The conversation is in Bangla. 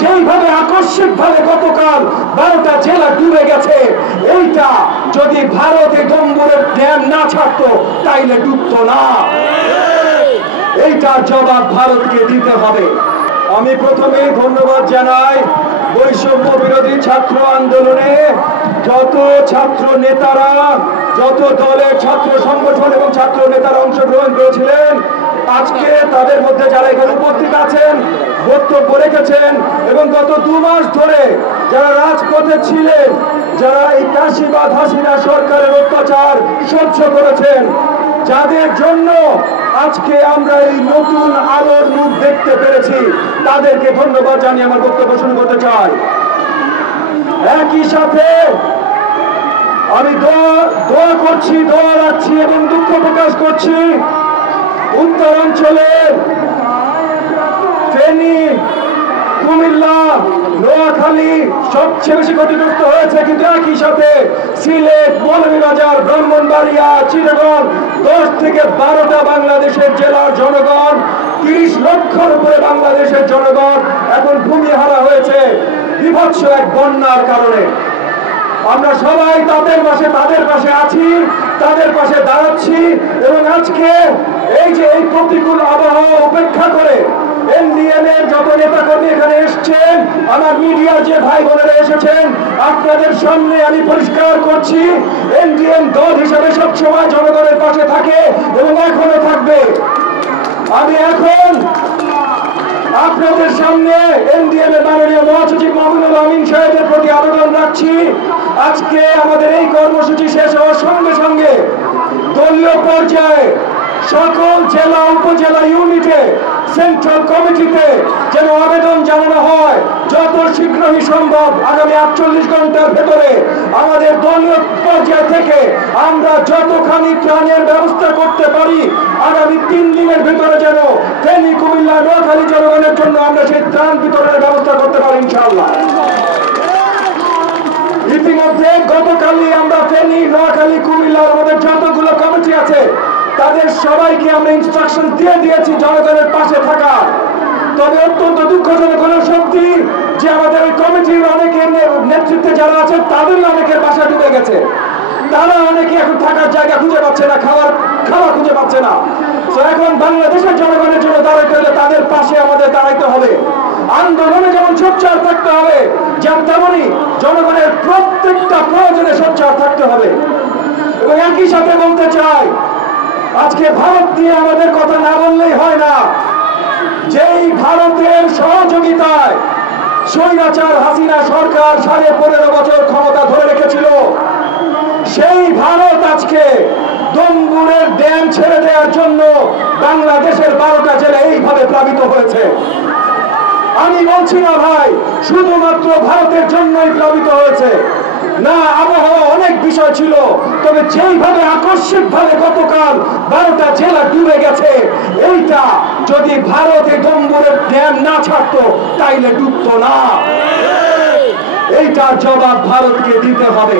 যেইভাবে আকস্মিকভাবে গতকাল 12টা জেলা ডুবে গেছে, এইটা যদি ভারতে ডম্বুরের ড্যাম না ছাড়তো তাইলে ডুবতো না। এইটার জবাব ভারতকে দিতে হবে। আমি প্রথমেই ধন্যবাদ জানাই বৈষম্য বিরোধী ছাত্র আন্দোলনে যত ছাত্র নেতারা, যত দলের ছাত্র সংগঠন এবং ছাত্র নেতারা অংশগ্রহণ করেছিলেন। আজকে তাদের মধ্যে যারা এখানে উপস্থিত আছেন, বক্তব্য রেখেছেন এবং গত 2 মাস ধরে যারা রাজপথে ছিলেন, যারা এই কাশিবাদ হাসিনা সরকারের অত্যাচার সহ্য করেছেন, যাদের জন্য আজকে আমরা এই নতুন আলোর মুখ দেখতে পেরেছি, তাদেরকে ধন্যবাদ জানিয়ে আমার বক্তব্য শুরু করতে চাই। একই সাথে আমি দোয়া করছি, দোয়া রাখছি এবং দুঃখ প্রকাশ করছি উত্তরাঞ্চলের ফেনী, কুমিল্লা, নোয়াখালী সবচেয়ে বেশি ক্ষতিগ্রস্ত হয়েছে, কিন্তু একই সাথে সিলেট, মৌলভীবাজার, ব্রাহ্মণবাড়িয়া, চিটাগং 10 থেকে 12টা বাংলাদেশের জেলার জনগণ, 30 লক্ষের উপরে বাংলাদেশের জনগণ এখন ভূমিহারা হয়েছে বিভৎস এক বন্যার কারণে। আমরা সবাই তাদের পাশে আছি, তাদের পাশে দাঁড়াচ্ছি এবং আজকে এই যে এই প্রতিকূল আবহাওয়া উপেক্ষা করে এনডিএম এর যত নেতা কর্মী এখানে এসেছেন, আমার মিডিয়ার যে ভাই বোনেরা এসেছেন, আপনাদের সামনে আমি পরিষ্কার করছি, এনডিএম দল হিসাবে সবসময় জনগণের পাশে থাকে এবং এখনো থাকবে। আমি এখন আপনাদের সামনে এনডিএম এর মাননীয় মহাসচিব মাহমুদুল আমিন সাহেবের প্রতি আবেদন রাখছি, আজকে আমাদের এই কর্মসূচি শেষ হওয়ার সঙ্গে সঙ্গে দলীয় পর্যায়ে সকল জেলা, উপজেলা ইউনিটে, সেন্ট্রাল কমিটিতে যেন আবেদন জানানো হয় যত শীঘ্রই সম্ভব। আগামী 48 ঘন্টার ভেতরে আমাদের দলীয় পর্যায় থেকে আমরা যতখানি ত্রাণের ব্যবস্থা করতে পারি, আগামী 3 দিনের ভেতরে যেন ফেনী, কুমিল্লা, নোয়াখালী জনগণের জন্য আমরা সেই ত্রাণ বিতরণের ব্যবস্থা করতে পারি ইনশাআল্লাহ। ইতিমধ্যে গতকালই আমরা ফেনী, নোয়াখালী, কুমিল্লার আমাদের যতগুলো কমিটি আছে তাদের সবাইকে আমরা ইনস্ট্রাকশন দিয়ে দিয়েছি জনগণের পাশে থাকা। তবে অত্যন্ত দুঃখজনক হলো সত্যি যে আমাদের ওই কমিটির অনেকের নেতৃত্বে যারা আছে তাদেরই অনেকের বাসা ডুবে গেছে। তারা অনেকে এখন থাকার জায়গা খুঁজে পাচ্ছে না, খাওয়া খুঁজে পাচ্ছে না। তো এখন বাংলাদেশের জনগণের জন্য দাঁড়াইতে হলে তাদের পাশে আমাদের দাঁড়াইতে হবে। আন্দোলনে যেমন সোচ্চার থাকতে হবে, যেমন তেমনই জনগণের প্রত্যেকটা প্রয়োজনে সোচ্চার থাকতে হবে। এবং একই সাথে বলতে চাই, আজকে ভারত নিয়ে আমাদের কথা না বললেই হয় না। যেই ভারতের সহযোগিতায় স্বৈরাচার হাসিনা সরকার 15.5 বছর ক্ষমতা ধরে রেখেছিল, সেই ভারত আজকে ডম্বুরের ড্যাম ছেড়ে দেওয়ার জন্য বাংলাদেশের 12টা জেলা এইভাবে প্লাবিত হয়েছে। আমি বলছি না ভাই শুধুমাত্র ভারতের জন্যই প্লাবিত হয়েছে, না, আবহাওয়া অনেক বিষয় ছিল, তবে যেইভাবে আকস্মিকভাবে গতকাল 12টা জেলা ডুবে গেছে, এইটা যদি ভারতে ডম্বুরের ড্যাম না ছাড়তো তাইলে ডুবতো না। এইটার জবাব ভারতকে দিতে হবে।